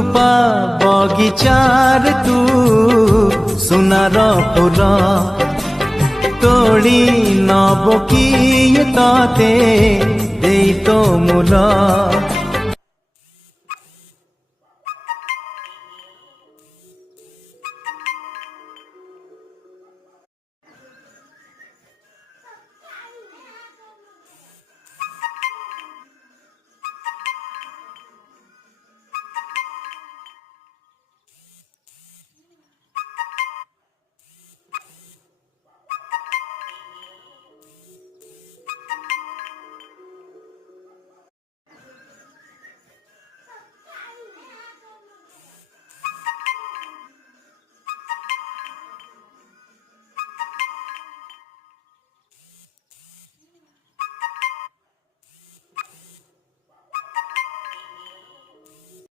रूपा बगिचार तू सुनार फूल तोड़ी नब किए तते देई तो मूल